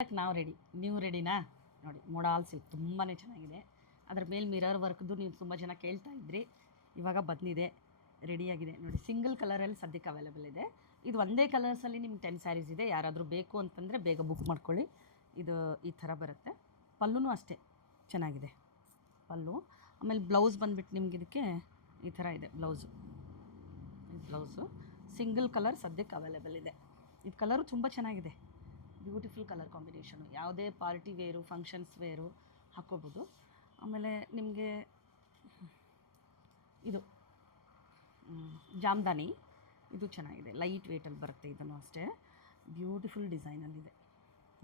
ನಾವು ರೆಡಿ, ನೀವು ರೆಡಿನಾ? ನೋಡಿ ಮೊಡಾಲ್ ಸಿಲ್ಕ್ ತುಂಬಾ ಚೆನ್ನಾಗಿದೆ. ಅದ್ರ ಮೇಲೆ ಮಿರರ್ ವರ್ಕ್ದು ನೀವು ತುಂಬ ಜನ ಕೇಳ್ತಾ ಇದ್ರಿ, ಇವಾಗ ಬಂದಿದೆ, ರೆಡಿಯಾಗಿದೆ. ನೋಡಿ ಸಿಂಗಲ್ ಕಲರಲ್ಲಿ ಸದ್ಯಕ್ಕೆ ಅವೈಲೇಬಲ್ ಇದೆ. ಇದು ಒಂದೇ ಕಲರ್ಸಲ್ಲಿ ನಿಮ್ಗೆ 10 ಸ್ಯಾರೀಸ್ ಇದೆ. ಯಾರಾದರೂ ಬೇಕು ಅಂತಂದರೆ ಬೇಗ ಬುಕ್ ಮಾಡ್ಕೊಳ್ಳಿ. ಇದು ಈ ಥರ ಬರುತ್ತೆ. ಪಲ್ಲುನೂ ಅಷ್ಟೇ ಚೆನ್ನಾಗಿದೆ ಪಲ್ಲು. ಆಮೇಲೆ ಬ್ಲೌಸ್ ಬಂದುಬಿಟ್ಟು ನಿಮ್ಗೆ ಇದಕ್ಕೆ ಈ ಥರ ಇದೆ ಬ್ಲೌಸು. ಈ ಬ್ಲೌಸು ಸಿಂಗಲ್ ಕಲರ್ ಸದ್ಯಕ್ಕೆ ಅವೈಲೇಬಲ್ ಇದೆ. ಇದು ಕಲರು ತುಂಬ ಚೆನ್ನಾಗಿದೆ, ಬ್ಯೂಟಿಫುಲ್ ಕಲರ್ ಕಾಂಬಿನೇಷನು. ಯಾವುದೇ ಪಾರ್ಟಿ ವೇರು, ಫಂಕ್ಷನ್ಸ್ ವೇರು ಹಾಕ್ಕೋಬೋದು. ಆಮೇಲೆ ನಿಮಗೆ ಇದು ಜಾಮ್ದಾನಿ, ಇದು ಚೆನ್ನಾಗಿದೆ, ಲೈಟ್ ವೇಟಲ್ಲಿ ಬರುತ್ತೆ. ಇದನ್ನು ಅಷ್ಟೇ ಬ್ಯೂಟಿಫುಲ್ ಡಿಸೈನಲ್ಲಿದೆ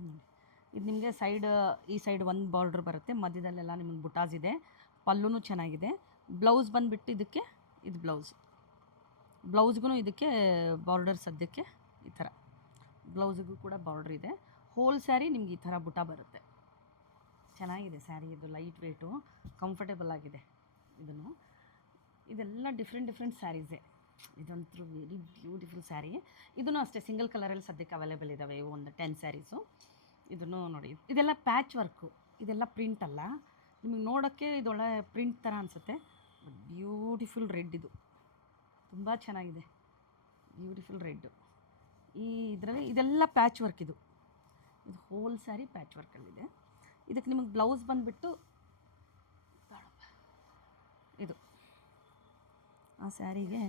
ನೋಡಿ. ಇದು ನಿಮಗೆ ಈ ಸೈಡ್ ಒಂದು ಬಾರ್ಡ್ರ್ ಬರುತ್ತೆ, ಮಧ್ಯದಲ್ಲೆಲ್ಲ ನಿಮಗೆ ಬುಟಾಸ್ ಇದೆ. ಪಲ್ಲುನೂ ಚೆನ್ನಾಗಿದೆ. ಬ್ಲೌಸ್ ಬಂದುಬಿಟ್ಟು ಇದಕ್ಕೆ ಇದು ಬ್ಲೌಸ್ಗೂ ಇದಕ್ಕೆ ಬಾರ್ಡರ್ ಸದ್ಯಕ್ಕೆ ಈ ಥರ ಬ್ಲೌಸಿಗೂ ಕೂಡ ಬಾರ್ಡ್ರ್ ಇದೆ. ಹೋಲ್ ಸ್ಯಾರಿ ನಿಮ್ಗೆ ಈ ಥರ ಬುಟ್ಟ ಬರುತ್ತೆ. ಚೆನ್ನಾಗಿದೆ ಸ್ಯಾರಿ, ಇದು ಲೈಟ್ ವೇಟು, ಕಂಫರ್ಟೇಬಲ್ ಆಗಿದೆ. ಇದೆಲ್ಲ ಡಿಫ್ರೆಂಟ್ ಸ್ಯಾರೀಸೇ. ಇದಂತೂ ವೆರಿ ಬ್ಯೂಟಿಫುಲ್ ಸ್ಯಾರಿ. ಇದನ್ನು ಅಷ್ಟೇ ಸಿಂಗಲ್ ಕಲರಲ್ಲಿ ಸದ್ಯಕ್ಕೆ ಅವೈಲೇಬಲ್ ಇದ್ದಾವೆ. ಇವು ಒಂದು 10 ಸ್ಯಾರೀಸು. ಇದನ್ನು ನೋಡಿ, ಇದೆಲ್ಲ ಪ್ಯಾಚ್ ವರ್ಕು, ಇದೆಲ್ಲ ಪ್ರಿಂಟ್ ಅಲ್ಲ. ನಿಮಗೆ ನೋಡೋಕ್ಕೆ ಇದೊಳ್ಳೆ ಪ್ರಿಂಟ್ ಥರ ಅನಿಸುತ್ತೆ, ಬಟ್ ಬ್ಯೂಟಿಫುಲ್ ರೆಡ್. ಇದು ತುಂಬ ಚೆನ್ನಾಗಿದೆ, ಬ್ಯೂಟಿಫುಲ್ ರೆಡ್ಡು. ಇದರಲ್ಲಿ ಇದೆಲ್ಲ ಪ್ಯಾಚ್ ವರ್ಕ್. ಇದು ಹೋಲ್ ಸ್ಯಾರಿ ಪ್ಯಾಚ್ ವರ್ಕಲ್ಲಿದೆ. ಇದಕ್ಕೆ ನಿಮಗೆ ಬ್ಲೌಸ್ ಬಂದುಬಿಟ್ಟು ಇದು ಆ ಸ್ಯಾರಿಗೆ